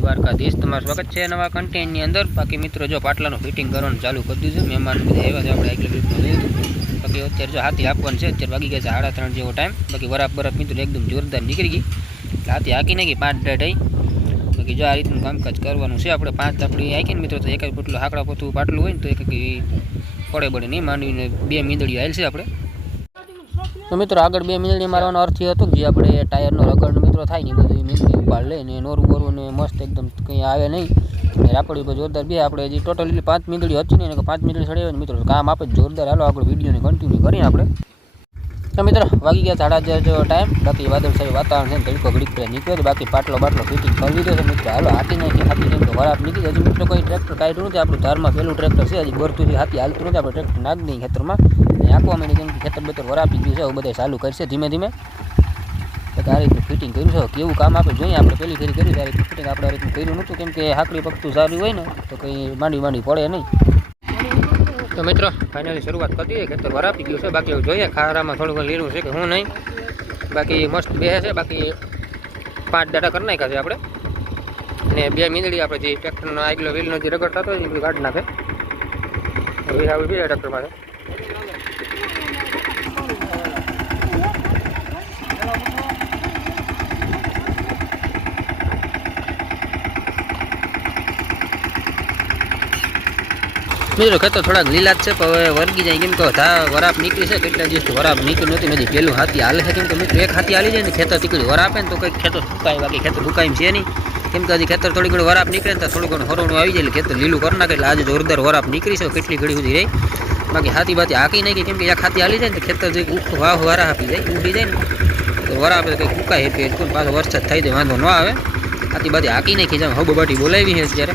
દ્વારકાધીશ. તમારું સ્વાગત છે નવા કન્ટેન્ટની અંદર. બાકી મિત્રો, જો પાટલાનું ફિટિંગ કરવાનું ચાલુ કરી દીધું મહેમાન બધા આવ્યા છે. આપણે આગલા વીકમાં લીધું. હતું બાકી અત્યારે જો હાથી આપવાનું છે. અત્યારે બાકી ગયા છે સાડા ત્રણ જેવો ટાઈમ બાકી બરાબર બરફ મિત્રો, એકદમ જોરદાર નીકળી ગઈ. એટલે હાથી હાકી નાખી, પાંચ આવી બાકી જો આ રીતનું કામકાજ કરવાનું છે. આપણે પાંચ આપણી હાકીને મિત્રો, તો એક જ પોટલું હાકડા પોતું પાટલું હોય ને તો એક પડે પડે નહીં. માંડવીને બે મીંદડીઓ આવેલ છે આપણે. તો મિત્રો, આગળ બે મીંદડી મારવાનો અર્થ એ હતો કે જે આપણે ટાયરનો રગડનો મિત્રો થાય ને બધું એ મીંદડી ઉપાડ લે ને નોરું બોરું ને મસ્ત એકદમ કંઈ આવે નહીં. રાપડી ઉપર જોરદાર બે, આપણે હજી ટોટલ પાંચ મીંદડી હતી ને પાંચ મીંદડી સડી ને મિત્રો, કામ આપે જોરદાર. હાલો આપણે વિડીયોને કન્ટિન્યુ કરીએ આપણે. તો મિત્રો, વાગી ગયા સાડા જેવો ટાઈમ બાકી વાદળછાયું વાતાવરણ છે તડકો ઘડીક પહેલાં નીકળ્યો બાકી પાટલો બાટલો ફિટિંગ કરી લીધો છે મિત્રો. હાલો, હાથી નહીં હાથી જેમ તો વરાપ નીકળી હજી મિત્રો, કોઈ ટ્રેક્ટર કાઢ્યું નથી. આપણું ધારમાં પેલું ટ્રેક્ટર છે. હજી બરતુંથી હાથી હાલતું નથી. આપણે ટ્રેક્ટર નાખ નહીં ખેતરમાં ને આંકવા માંડી કે ખેતર બેતર વરાપી ગયું છે. બધા ચાલુ કરશે ધીમે ધીમે. તો આ રીતનું ફિટિંગ કર્યું છે. કેવું કામ આપણે જોઈએ, આપણે પેલી ફેરી કર્યું ત્યારે ફિટિંગ આપણે આ રીતનું કર્યું નહોતું. કેમ કે હાકડી પકતું સારું હોય ને, તો કંઈ માંડી માંડી પડે નહીં. તો મિત્રો ફાઇનલી શરૂઆત કરી દઈએ. ખેતર વરાપી ગયું છે. બાકી જોઈએ, ખારામાં થોડું ઘણું લીલું છે કે હું નહીં. બાકી મસ્ત બે છે. બાકી પાંચ દાડા કરી નાખ્યા છે આપણે. અને બે મીંદડી આપણે જે ટ્રેક્ટરનો આગલો વ્હીલનો જે રગડતા હતો એ કાઢી નાખે. હવે આવી બીજા ટ્રેક્ટર પાસે. મિત્રો, ખેતર થોડાક લીલા જ છે, પણ હવે વર્ગી જાય કેમ કે ધા વરાપ નીકળી છે, કેટલા દિવસ વરાપ નીકળી નહોતી નથી પેલું હાથી હાલે છે કેમ કે મિત્રો, એક હાથી હાલી જાય ને, ખેતર નીકળ્યું વરાપે ને, તો કંઈક ખેતર સુકાય, બાકી ખેતર સુકાય છે નહીં. કેમ કે હજી ખેતર થોડી ઘણી વરાપ નીકળે ને, તો થોડું ઘણું હરોણું આવી જાય ખેતર લીલું કરી નાખે, એટલે આજે જોરદાર વરાપ નીકળી છે, કેટલી ઘડી સુધી રહી. બાકી હાથી બાથી હાકી નાખી, કેમ કે એક હાથી હાલી જાય ને ખેતર જે ઉખ વાહ, વારા આપી જાય, ઉડી જાય ને, તો વરાપે કંઈક સુકાય હેપી પાછો વરસાદ થાય, તો વાંધો ન આવે. હાથી બાથી હાકી નાખી જાય હબ બાટી બોલાવી છે અત્યારે.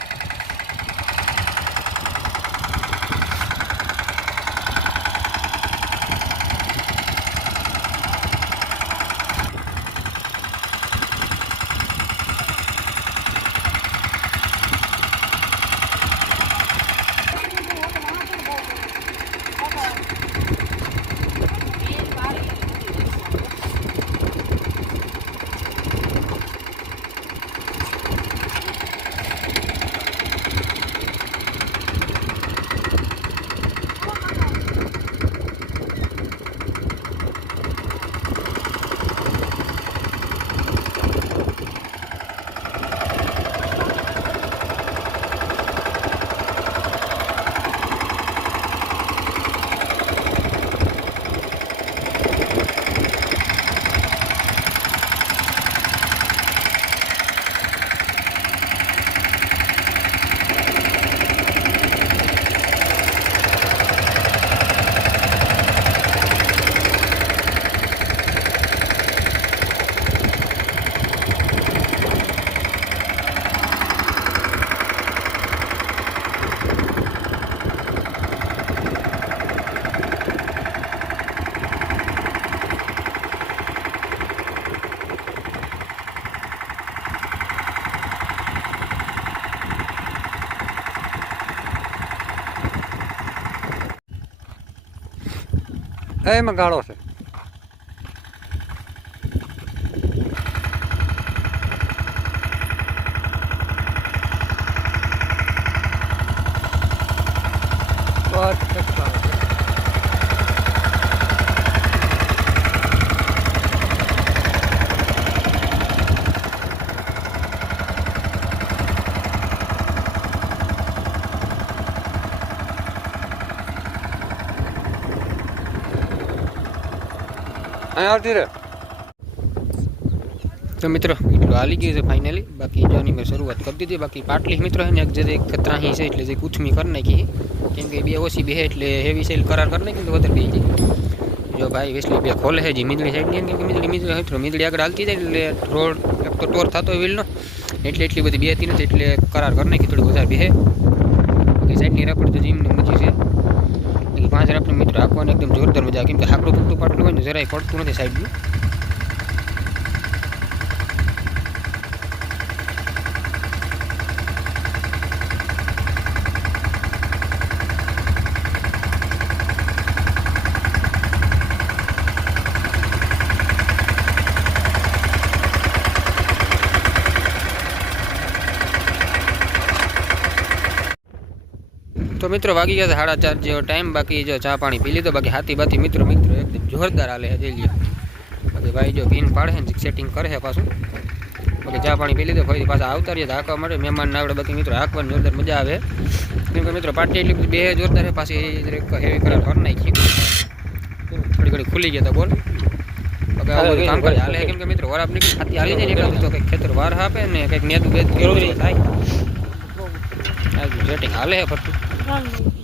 એમાં ગાળો છે બસ ચક્કર. આવતી રે તો મિત્રો, એટલું હાલી ગયું છે ફાઇનલી બાકી જોની મેં શરૂઆત કરી દીધી. બાકી પાટલી મિત્રો છે ને, એક જે એક ત્રાહી છે, એટલે જે કૂચમી કરી નાખી. કેમ કે બે ઓછી બે એટલે હેવી સેલ કરાર કરી નાખી તો વધારે બે જાય જો ભાઈ વેસલી બે ખોલે છે, જે મીંદડી સાઈડની કેમ કે મીંદડી મીંદડી મિત્રો મીંદડી આગળ હાલતી જાય એટલે રોડ એક તો ટોર થતો હોય વ્હીલનો એટલે એટલી બધી બેતી નથી, એટલે કરાર કરી નાખી, થોડી વધારે બેહે બાકી સાઈડની રપડ તો જીમને મચી છે. બાકી પાંચ આપણે મિત્રો આપવાનો એકદમ જોરદાર મજા આવે. કેમ કે હાકડું પૂકતું પાટલું હોય ને, જરાય પડતું નથી સાઈડનું. મિત્રો વાગી ગયા છે સાડા ચાર જેવો ટાઈમ બાકી જો ચા પાણી પી લીધો બાકી હાથી બાથી મિત્રો મિત્રો એકદમ જોરદાર હાલે છે જઈ લ્યો. બાકી ભાઈ જો પીન પાડે ને સેટિંગ કરે છે પાછું. બાકી ચા પાણી પી લીધો ફરી પાછા આવતા રહીએ તો હાંકવા મળે મહેમાન ના આવડે બાકી મિત્રો હાંકવાની જોરદાર મજા આવે. કેમ કે મિત્રો પાર્ટી એટલી બધી બે જોરદાર છે પાછી હેવી કલર કરી નાખી થોડી ઘડી ખુલી ગયા તો બોલ. બાકી આવું બધું કામકાજ હાલે છે કેમ કે મિત્રો વરાપ નીકળી હાથી હાલી જાય ને એટલે તો કંઈક ખેતર વાર આપે ને કંઈક નેતું બેત થાય. સેટિંગ હાલે છે ફરતું. ভালো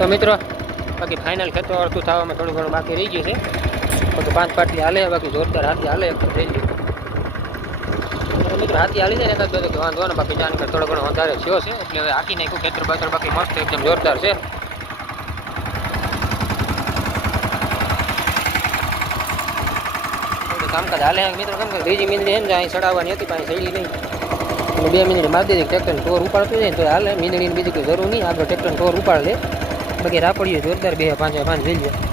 તો મિત્રો, બાકી ફાઇનલ ખેતો અડધું થવામાં થોડું ઘણું બાકી રહી ગયું છે. તો પાંચ પાટલી હાલે, બાકી જોરદાર હાથી હાલે, એક થઈ ગયું. તો મિત્રો, હાથી હાલી જાય ને એકાદ બે તો વાંધો ને બાકી જાણ થોડો ઘણો વધારે થયો છે. એટલે હવે હાકી નાખ્યું ખેતર બાતર બાકી મસ્ત એકદમ જોરદાર છે. થોડું કામકાજ હાલે છે મિત્રો, કેમ કે ત્રીજી મીંદડી છે ને અહીં ચડાવવાની હતી, પણ અહીં ચડી નહીં. એટલે બે મિનિટ મારી દીધી ટ્રેક્ટર ટોર ઉપાડતું જાય ને તો હાલે મીંદડીની બીજી કોઈ જરૂર નહીં, આગળ ટ્રેક્ટર ટોર ઉપાડ. લે બાકી રાપડીઓ જોરદાર બે પાંચ પાંચ જઈ લે